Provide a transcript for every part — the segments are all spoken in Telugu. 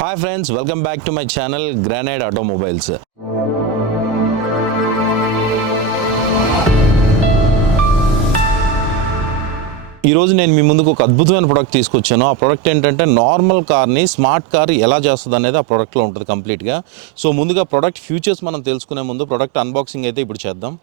Hi friends, welcome back to my channel Granite Automobiles. ఈ రోజు నేను మీ ముందుకు ఒక అద్భుతమైన ప్రోడక్ట్ తీసుకొచ్చాను. ఆ ప్రోడక్ట్ ఏంటంటే నార్మల్ కార్ని స్మార్ట్ కార్ ఎలా చేస్తుంది అనేది ఆ ప్రోడక్ట్లో ఉంటుంది కంప్లీట్గా. సో ముందుగా ప్రోడక్ట్ ఫ్యూచర్స్ మనం తెలుసుకునే ముందు ప్రోడక్ట్ అన్బాక్సింగ్ అయితే ఇప్పుడు చేద్దాం.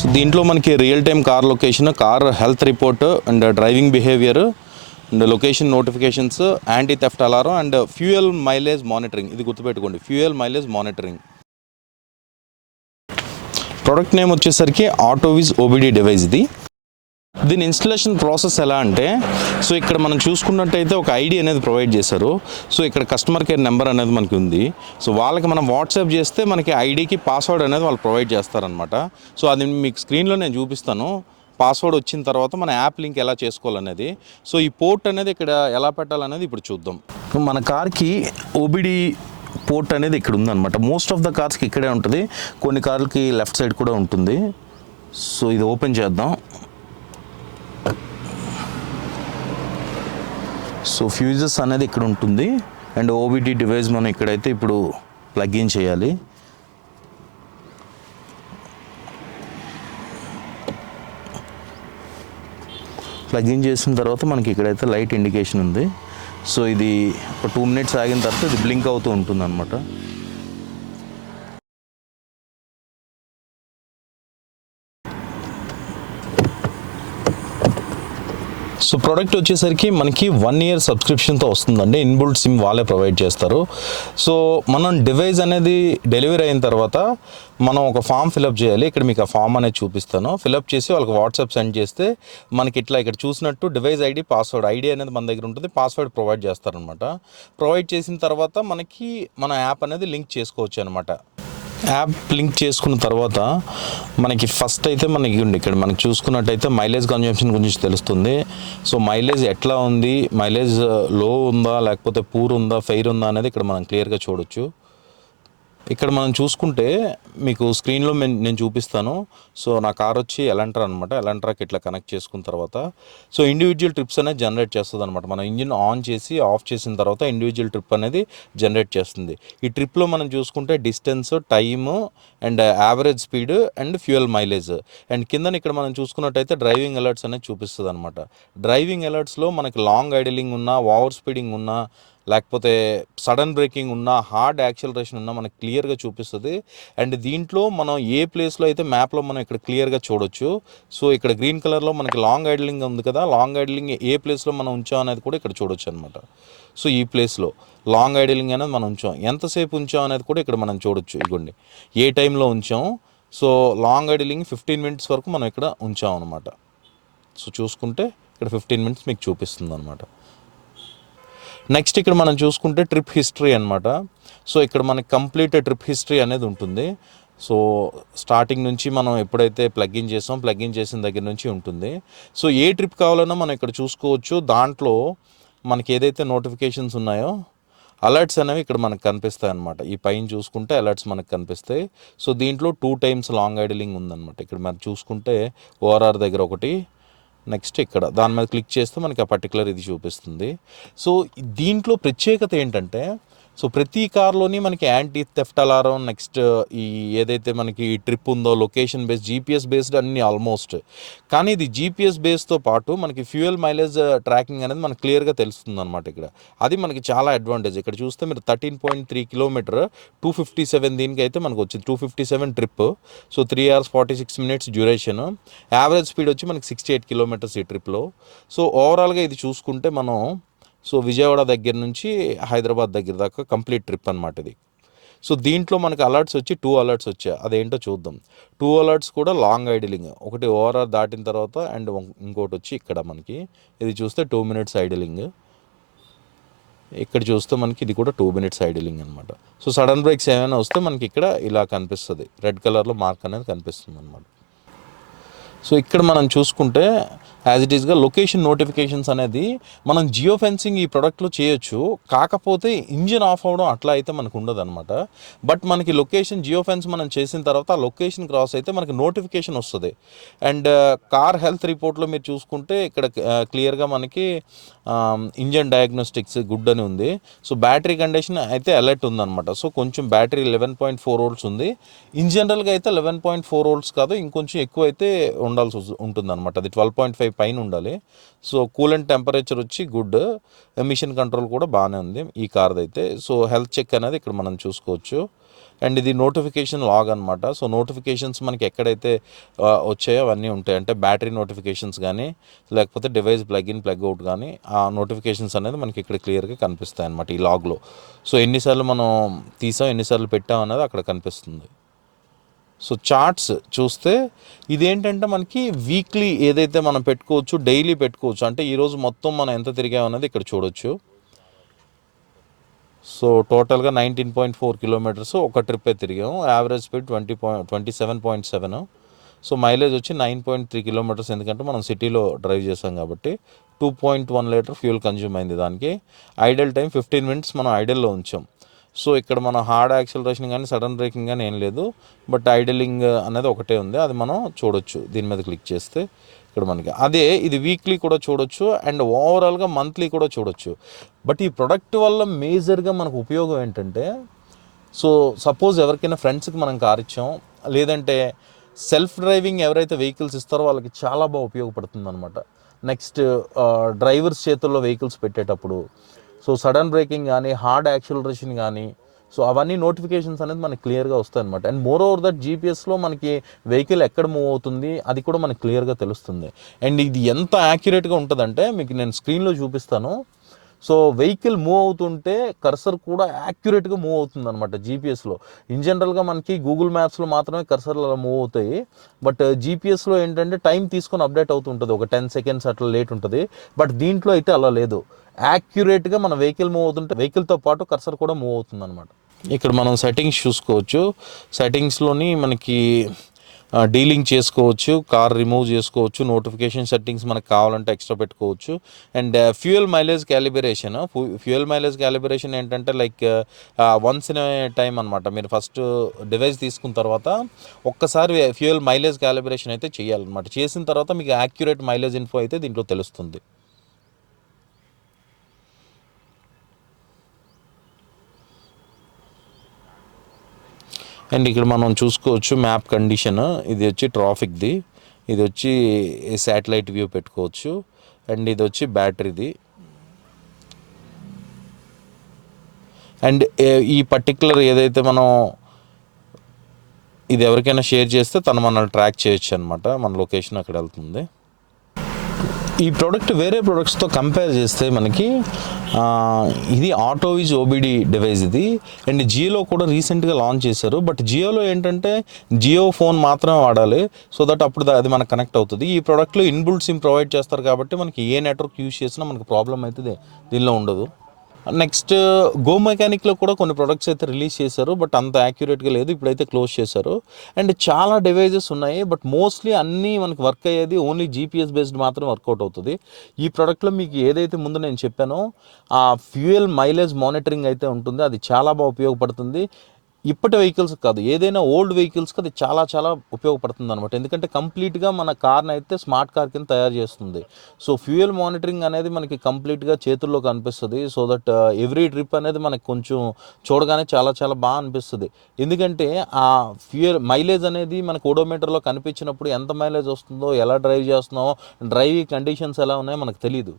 సో దీంట్లో మనకి real time car location, car health report and driving behaviour and location notifications, anti theft alarm and fuel mileage monitoring. ఇది గుర్తుపెట్టుకోండి, fuel mileage monitoring. Product name వచ్చేసరికి ఆటోవిజ్ OBD డివైస్. దీని ఇన్స్టలేషన్ ప్రాసెస్ ఎలా అంటే, సో ఇక్కడ మనం చూసుకున్నట్టయితే ఒక ఐడి అనేది ప్రొవైడ్ చేశారు. సో ఇక్కడ కస్టమర్ కేర్ నెంబర్ అనేది మనకి ఉంది. సో వాళ్ళకి మనం వాట్సాప్ చేస్తే మనకి ఐడికి పాస్వర్డ్ అనేది వాళ్ళు ప్రొవైడ్ చేస్తారనమాట. సో అది మీకు స్క్రీన్లో నేను చూపిస్తాను. పాస్వర్డ్ వచ్చిన తర్వాత మన యాప్ లింక్ ఎలా చేసుకోవాలనేది. సో ఈ పోర్ట్ అనేది ఇక్కడ ఎలా పెట్టాలనేది ఇప్పుడు చూద్దాం. మన కార్కి OBD పోర్ట్ అనేది ఇక్కడ ఉందన్నమాట. మోస్ట్ ఆఫ్ ద కార్స్కి ఇక్కడే ఉంటుంది, కొన్ని కార్లకి లెఫ్ట్ సైడ్ కూడా ఉంటుంది. సో ఇది ఓపెన్ చేద్దాం. సో ఫ్యూజెస్ అనేది ఇక్కడ ఉంటుంది అండ్ OBD డివైస్ మనం ఇక్కడైతే ఇప్పుడు ప్లగ్ ఇన్ చేయాలి. ప్లగ్ ఇన్ చేసిన తర్వాత మనకి ఇక్కడైతే లైట్ ఇండికేషన్ ఉంది. సో ఇది ఒక 2 minutes ఆగిన తర్వాత ఇది బ్లింక్ అవుతూ ఉంటుంది అనమాట. సో ప్రోడక్ట్ వచ్చేసరికి మనకి 1 year సబ్స్క్రిప్షన్తో వస్తుందండి. ఇన్బుల్ట్ సిమ్ వాళ్ళే ప్రొవైడ్ చేస్తారు. సో మనం డివైస్ అనేది డెలివరీ అయిన తర్వాత మనం ఒక ఫామ్ ఫిలప్ చేయాలి. ఇక్కడ మీకు ఆ ఫామ్ అనేది చూపిస్తాను. ఫిలప్ చేసి వాళ్ళకి వాట్సాప్ సెండ్ చేస్తే మనకి ఇట్లా ఇక్కడ చూసినట్టు డివైస్ ఐడి, పాస్వర్డ్, ఐడి అనేది మన దగ్గర ఉంటుంది, పాస్వర్డ్ ప్రొవైడ్ చేస్తారనమాట. ప్రొవైడ్ చేసిన తర్వాత మనకి మన యాప్ అనేది లింక్ చేసుకోవచ్చు అనమాట. యాప్ లింక్ చేసుకున్న తర్వాత మనకి ఫస్ట్ అయితే మనకి ఇక్కడ మనకి చూసుకున్నట్టయితే మైలేజ్ కన్జంప్షన్ గురించి తెలుస్తుంది. సో మైలేజ్ ఎట్లా ఉంది, మైలేజ్ లో ఉందా లేకపోతే పూర్ ఉందా, ఫెయిర్ ఉందా అనేది ఇక్కడ మనం క్లియర్గా చూడొచ్చు. ఇక్కడ మనం చూసుకుంటే మీకు స్క్రీన్లో నేను చూపిస్తాను. సో నా కార్ వచ్చి ఎలంట్రా అనమాట. ఎలంట్రాకి ఇట్లా కనెక్ట్ చేసుకున్న తర్వాత సో ఇండివిజువల్ ట్రిప్స్ అనేది జనరేట్ చేస్తుంది అనమాట. మనం ఇంజిన్ ఆన్ చేసి ఆఫ్ చేసిన తర్వాత ఇండివిజువల్ ట్రిప్ అనేది జనరేట్ చేస్తుంది. ఈ ట్రిప్లో మనం చూసుకుంటే distance, time and average speed and fuel mileage and కింద ఇక్కడ మనం చూసుకున్నట్టయితే డ్రైవింగ్ అలర్ట్స్ అనేది చూపిస్తుంది అనమాట. డ్రైవింగ్ అలర్ట్స్లో మనకి లాంగ్ ఐడిలింగ్ ఉన్నా, ఓవర్ స్పీడింగ్ ఉన్నా, లేకపోతే సడన్ బ్రేకింగ్ ఉన్నా, హార్డ్ యాక్సిలరేషన్ ఉన్నా మనకు క్లియర్గా చూపిస్తుంది. అండ్ దీంట్లో మనం ఏ ప్లేస్లో అయితే మ్యాప్లో మనం ఇక్కడ క్లియర్గా చూడొచ్చు. సో ఇక్కడ గ్రీన్ కలర్లో మనకి లాంగ్ ఐడిలింగ్ ఉంది కదా, లాంగ్ ఐడిలింగ్ ఏ ప్లేస్లో మనం ఉంచాం అనేది కూడా ఇక్కడ చూడొచ్చు అనమాట. సో ఈ ప్లేస్లో లాంగ్ ఐడిలింగ్ అనేది మనం ఉంచాం, ఎంతసేపు ఉంచాం అనేది కూడా ఇక్కడ మనం చూడొచ్చు. ఇదిగోండి ఏ టైంలో ఉంచాం. సో లాంగ్ ఐడిలింగ్ 15 minutes వరకు మనం ఇక్కడ ఉంచాం అనమాట. సో చూసుకుంటే ఇక్కడ 15 minutes మీకు చూపిస్తుంది అనమాట. నెక్స్ట్ ఇక్కడ మనం చూసుకుంటే ట్రిప్ హిస్టరీ అనమాట. సో ఇక్కడ మనకి కంప్లీట్ ట్రిప్ హిస్టరీ అనేది ఉంటుంది. సో స్టార్టింగ్ నుంచి మనం ఎప్పుడైతే ప్లగ్ఇన్ చేసాం, ప్లగ్ఇన్ చేసిన దగ్గర నుంచి ఉంటుంది. సో ఏ ట్రిప్ కావాలన్నా మనం ఇక్కడ చూసుకోవచ్చు. దాంట్లో మనకి ఏదైతే నోటిఫికేషన్స్ ఉన్నాయో అలర్ట్స్ అనేవి ఇక్కడ మనకు కనిపిస్తాయి అనమాట. ఈ పైన చూసుకుంటే అలర్ట్స్ మనకు కనిపిస్తాయి. సో దీంట్లో 2 times లాంగ్ ఐడిలింగ్ ఉందన్నమాట. ఇక్కడ మనం చూసుకుంటే ORR దగ్గర ఒకటి, నెక్స్ట్ ఇక్కడ దాని మీద క్లిక్ చేస్తే మనకి ఆ పర్టికులర్ ఇది చూపిస్తుంది. సో దీంట్లో ప్రత్యేకత ఏంటంటే, సో ప్రతి కార్లోని మనకి యాంటీ థెఫ్ట్ అలారం, నెక్స్ట్ ఈ ఏదైతే మనకి ట్రిప్ ఉందో లొకేషన్ బేస్డ్, GPS బేస్డ్ అన్నీ ఆల్మోస్ట్. కానీ ఇది GPS బేస్తో పాటు మనకి ఫ్యూయల్ మైలేజ్ ట్రాకింగ్ అనేది మనకు క్లియర్గా తెలుస్తుంది అనమాట. ఇక్కడ అది మనకి చాలా అడ్వాంటేజ్. ఇక్కడ చూస్తే మీరు 13.3 kilometers 257 దీనికి అయితే మనకు వచ్చింది 257 trip. So 3 hours 46 minutes duration. Average speed వచ్చి మనకి 68 kilometers ఈ ట్రిప్లో. సో ఓవరాల్గా ఇది చూసుకుంటే మనం సో విజయవాడ దగ్గర నుంచి హైదరాబాద్ దగ్గర దాకా కంప్లీట్ ట్రిప్ అనమాట ఇది. సో దీంట్లో మనకి అలర్ట్స్ వచ్చి 2 alerts వచ్చాయి. అదేంటో చూద్దాం. 2 alerts కూడా లాంగ్ ఐడిలింగ్, ఒకటి ORR దాటిన తర్వాత అండ్ ఇంకోటి వచ్చి ఇక్కడ మనకి ఇది చూస్తే 2 minutes ఐడిలింగ్. ఇక్కడ చూస్తే మనకి ఇది కూడా 2 minutes ఐడిలింగ్ అనమాట. సో సడన్ బ్రేక్స్ ఏమైనా వస్తే మనకి ఇక్కడ ఇలా కనిపిస్తుంది, రెడ్ కలర్లో మార్క్ అనేది కనిపిస్తుంది అనమాట. సో ఇక్కడ మనం చూసుకుంటే యాజ్ ఇట్ ఈస్గా లొకేషన్ నోటిఫికేషన్స్ అనేది మనం జియో ఫెన్సింగ్ ఈ ప్రోడక్ట్లో చేయొచ్చు. కాకపోతే ఇంజిన్ ఆఫ్ అవ్వడం అట్లా అయితే మనకు ఉండదు అనమాట. బట్ మనకి లొకేషన్ జియో ఫెన్స్ మనం చేసిన తర్వాత ఆ లొకేషన్ క్రాస్ అయితే మనకి నోటిఫికేషన్ వస్తుంది. అండ్ కార్ హెల్త్ రిపోర్ట్లో మీరు చూసుకుంటే ఇక్కడ క్లియర్గా మనకి ఇంజన్ డయాగ్నోస్టిక్స్ గుడ్ అని ఉంది. సో బ్యాటరీ కండిషన్ అయితే అలర్ట్ ఉందన్నమాట. సో కొంచెం బ్యాటరీ 11.4 వోల్ట్స్ ఉంది. ఇన్ జనరల్గా అయితే 11.4 వోల్ట్స్ కాదు, ఇంకొంచెం ఎక్కువ అయితే ఉండాల్సి ఉంటుంది అనమాట. అది 12.5 పైన ఉండాలి. సో కూలెంట్ టెంపరేచర్ వచ్చి గుడ్, ఎమిషన్ కంట్రోల్ కూడా బాగానే ఉంది ఈ కార్ది అయితే. సో హెల్త్ చెక్ అనేది ఇక్కడ మనం చూసుకోవచ్చు. అండ్ ఇది నోటిఫికేషన్ లాగ్ అనమాట. సో నోటిఫికేషన్స్ మనకి ఎక్కడైతే వచ్చాయో అవన్నీ ఉంటాయి. అంటే బ్యాటరీ నోటిఫికేషన్స్ కానీ లేకపోతే device plug in plug out కానీ ఆ నోటిఫికేషన్స్ అనేది మనకి ఇక్కడ క్లియర్గా కనిపిస్తాయి అనమాట ఈ లాగ్లో. సో ఎన్నిసార్లు మనం తీసాం ఎన్నిసార్లు పెట్టాం అనేది అక్కడ కనిపిస్తుంది. సో చార్ట్స్ చూస్తే ఇదేంటంటే మనకి వీక్లీ ఏదైతే మనం పెట్టుకోవచ్చు, డైలీ పెట్టుకోవచ్చు. అంటే ఈరోజు మొత్తం మనం ఎంత తిరిగామన్నది ఇక్కడ చూడొచ్చు. సో టోటల్గా 19.4 కిలోమీటర్స్ ఒక ట్రిప్పే తిరిగాము. Average speed 27.7. సో మైలేజ్ వచ్చి 9.3 కిలోమీటర్స్, ఎందుకంటే మనం సిటీలో డ్రైవ్ చేసాం కాబట్టి. 2.1 లీటర్ ఫ్యూల్ కన్జ్యూమ్ అయింది దానికి. ఐడల్ టైం 15 మినిట్స్ మనం ఐడల్లో ఉంచాం. సో ఇక్కడ మనం హార్డ్ యాక్సిలరేషన్ కానీ సడన్ బ్రేకింగ్ కానీ ఏం లేదు. బట్ ఐడలింగ్ అనేది ఒకటే ఉంది, అది మనం చూడొచ్చు దీని మీద క్లిక్ చేస్తే. ఇక్కడ మనకి అదే ఇది వీక్లీ కూడా చూడొచ్చు అండ్ ఓవరాల్గా మంత్లీ కూడా చూడొచ్చు. బట్ ఈ ప్రొడక్ట్ వల్ల మేజర్గా మనకు ఉపయోగం ఏంటంటే, సో సపోజ్ ఎవరికైనా ఫ్రెండ్స్కి మనం కార్ ఇచ్చాం, లేదంటే సెల్ఫ్ డ్రైవింగ్ ఎవరైతే వెహికల్స్ ఇస్తారో వాళ్ళకి చాలా బాగా ఉపయోగపడుతుంది అనమాట. నెక్స్ట్ డ్రైవర్స్ చేతుల్లో వెహికల్స్ పెట్టేటప్పుడు సో సడన్ బ్రేకింగ్ కానీ హార్డ్ యాక్సిలరేషన్ కానీ సో అవన్నీ నోటిఫికేషన్స్ అనేది మనకి క్లియర్గా వస్తాయి అనమాట. అండ్ మోర్ ఓవర్ దట్ జీపీఎస్లో మనకి వెహికల్ ఎక్కడ మూవ్ అవుతుంది అది కూడా మనకి క్లియర్గా తెలుస్తుంది. అండ్ ఇది ఎంత యాక్యురేట్గా ఉంటుందంటే మీకు నేను స్క్రీన్లో చూపిస్తాను. సో వెహికల్ మూవ్ అవుతుంటే కర్సర్ కూడా యాక్యురేట్గా మూవ్ అవుతుంది అనమాట జీపీఎస్లో. ఇన్ జనరల్గా మనకి గూగుల్ మ్యాప్స్లో మాత్రమే కర్సర్లు అలా మూవ్ అవుతాయి. బట్ జీపీఎస్లో ఏంటంటే టైం తీసుకొని అప్డేట్ అవుతుంటుంది, ఒక 10 సెకండ్స్ అట్లా లేట్ ఉంటుంది. బట్ దీంట్లో అయితే అలా లేదు, యాక్యురేట్గా మన వెహికల్ మూవ్ అవుతుంటే వెహికల్తో పాటు కర్సర్ కూడా మూవ్ అవుతుంది అనమాట. ఇక్కడ మనం సెట్టింగ్స్ చూసుకోవచ్చు. సెట్టింగ్స్లోని మనకి డీలింగ్ చేసుకోవచ్చు, కార్ రిమూవ్ చేసుకోవచ్చు, నోటిఫికేషన్ సెట్టింగ్స్ మనకు కావాలంటే ఎక్స్ట్రా పెట్టుకోవచ్చు. And fuel mileage calibration. Fuel mileage calibration ఏంటంటే like once in a time అనమాట. మీరు ఫస్ట్ డివైస్ తీసుకున్న తర్వాత ఒక్కసారి ఫ్యూయల్ మైలేజ్ క్యాలిబ్రేషన్ అయితే చేయాలన్నమాట. చేసిన తర్వాత మీకు యాక్యురేట్ మైలేజ్ ఇన్ఫో అయితే దీంట్లో తెలుస్తుంది. అండ్ ఇక్కడ మనం చూసుకోవచ్చు మ్యాప్ కండిషన్. ఇది వచ్చి ట్రాఫిక్ది, ఇది వచ్చి శాటిలైట్ వ్యూ పెట్టుకోవచ్చు. అండ్ ఇది వచ్చి బ్యాటరీది. అండ్ ఈ పర్టిక్యులర్ ఏదైతే మనం ఇది ఎవరికైనా షేర్ చేస్తే తను మనల్ని ట్రాక్ చేయొచ్చు అనమాట, మన లొకేషన్ అక్కడ వెళ్తుంది. ఈ ప్రోడక్ట్ వేరే ప్రోడక్ట్స్తో కంపేర్ చేస్తే మనకి ఇది ఆటోవిజ్ ఓబీడీ డివైస్ ఇది. అండ్ జియోలో కూడా రీసెంట్గా లాంచ్ చేశారు. బట్ జియోలో ఏంటంటే జియో ఫోన్ మాత్రమే వాడాలి, సో దట్ అప్పుడు అది మనకు కనెక్ట్ అవుతుంది. ఈ ప్రోడక్ట్లో ఇన్బుల్ట్ సిమ్ ప్రొవైడ్ చేస్తారు కాబట్టి మనకి ఏ నెట్వర్క్ యూజ్ చేసినా మనకు ప్రాబ్లం అయితే దీనిలో ఉండదు. నెక్స్ట్ గో మెకానిక్లో కూడా కొన్ని ప్రొడక్ట్స్ అయితే రిలీజ్ చేశారు, బట్ అంత యాక్యురేట్గా లేదు, ఇప్పుడైతే క్లోజ్ చేశారు. అండ్ చాలా డివైజెస్ ఉన్నాయి, బట్ మోస్ట్లీ అన్నీ మనకి వర్క్ అయ్యేది ఓన్లీ జీపీఎస్ బేస్డ్ మాత్రం వర్కౌట్ అవుతుంది. ఈ ప్రోడక్ట్లో మీకు ఏదైతే ముందు నేను చెప్పానో ఆ ఫ్యూయల్ మైలేజ్ మానిటరింగ్ అయితే ఉంటుంది, అది చాలా బాగా ఉపయోగపడుతుంది. ఇప్పటి వెహికల్స్ కాదు, ఏదైనా ఓల్డ్ వెహికల్స్కి అది చాలా చాలా ఉపయోగపడుతుంది అనమాట. ఎందుకంటే కంప్లీట్గా మన కార్ని అయితే స్మార్ట్ కార్ కింద తయారు చేస్తుంది. సో ఫ్యూయల్ మానిటరింగ్ అనేది మనకి కంప్లీట్గా చేతుల్లో కనిపిస్తుంది. సో దట్ ఎవ్రీ ట్రిప్ అనేది మనకి కొంచెం చూడగానే చాలా చాలా బాగా అనిపిస్తుంది. ఎందుకంటే ఆ ఫ్యూయల్ మైలేజ్ అనేది మనకు ఓడోమీటర్లో కనిపించినప్పుడు ఎంత మైలేజ్ వస్తుందో, ఎలా డ్రైవ్ చేస్తున్నామో, డ్రైవింగ్ కండిషన్స్ ఎలా ఉన్నాయో మనకు తెలియదు.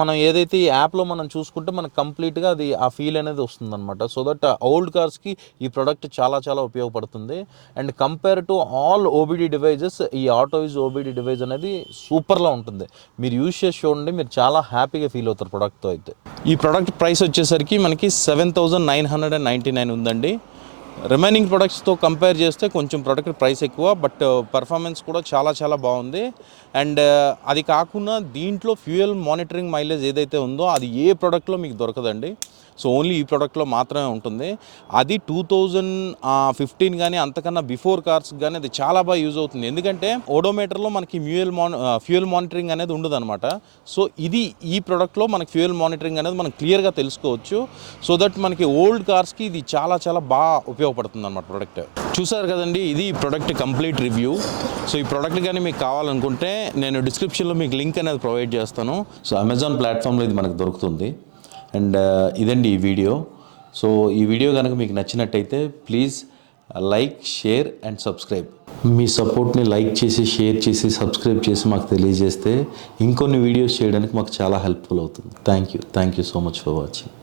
మనం ఏదైతే ఈ యాప్లో మనం చూసుకుంటే మనకు కంప్లీట్గా అది ఆ ఫీల్ అనేది వస్తుంది అనమాట. సో దట్ ఓల్డ్ కార్స్కి ఈ ప్రోడక్ట్ చాలా చాలా ఉపయోగపడుతుంది. And compare to all OBD devices ఈ ఆటోవిజ్ ఓబీడీ డివైజ్ అనేది సూపర్లో ఉంటుంది. మీరు యూజ్ చేసి చూడండి, మీరు చాలా హ్యాపీగా ఫీల్ అవుతారు ప్రోడక్ట్తో అయితే. ఈ ప్రోడక్ట్ ప్రైస్ వచ్చేసరికి మనకి 7,999 ఉందండి. రిమైనింగ్ ప్రొడక్ట్స్తో కంపేర్ చేస్తే కొంచెం ప్రోడక్ట్ ప్రైస్ ఎక్కువ, బట్ పర్ఫార్మెన్స్ కూడా చాలా చాలా బాగుంది. అండ్ అది కాకుండా దీంట్లో ఫ్యూయల్ మానిటరింగ్ మైలేజ్ ఏదైతే ఉందో అది ఏ ప్రోడక్ట్లో మీకు దొరకదండి. సో ఓన్లీ ఈ ప్రోడక్ట్లో మాత్రమే ఉంటుంది. అది 2015 కానీ అంతకన్నా బిఫోర్ కార్స్ కానీ అది చాలా బాగా యూజ్ అవుతుంది. ఎందుకంటే ఓడోమీటర్లో మనకి ఫ్యూయల్ మానిటరింగ్ అనేది ఉండదు అనమాట. సో ఇది ఈ ప్రోడక్ట్లో మనకి ఫ్యూయల్ మానిటరింగ్ అనేది మనం క్లియర్గా తెలుసుకోవచ్చు. సో దట్ మనకి ఓల్డ్ కార్స్కి ఇది చాలా చాలా బాగా ఉపయోగపడుతుంది అన్నమాట ప్రోడక్ట్. చూసారు కదండి, ఇది ఈ ప్రోడక్ట్ కంప్లీట్ రివ్యూ. సో ఈ ప్రోడక్ట్ కానీ మీకు కావాలనుకుంటే నేను డిస్క్రిప్షన్లో మీకు లింక్ అనేది ప్రొవైడ్ చేస్తాను. సో అమెజాన్ ప్లాట్ఫామ్లో ఇది మనకు దొరుకుతుంది. అండ్ ఇదండి ఈ వీడియో. సో ఈ వీడియో కనుక మీకు నచ్చినట్టయితే please like, share and subscribe. మీ సపోర్ట్ని లైక్ చేసి, షేర్ చేసి, సబ్స్క్రైబ్ చేసి మాకు తెలియజేస్తే ఇంకొన్ని వీడియోస్ చేయడానికి మాకు చాలా హెల్ప్ఫుల్ అవుతుంది. Thank you so much for watching.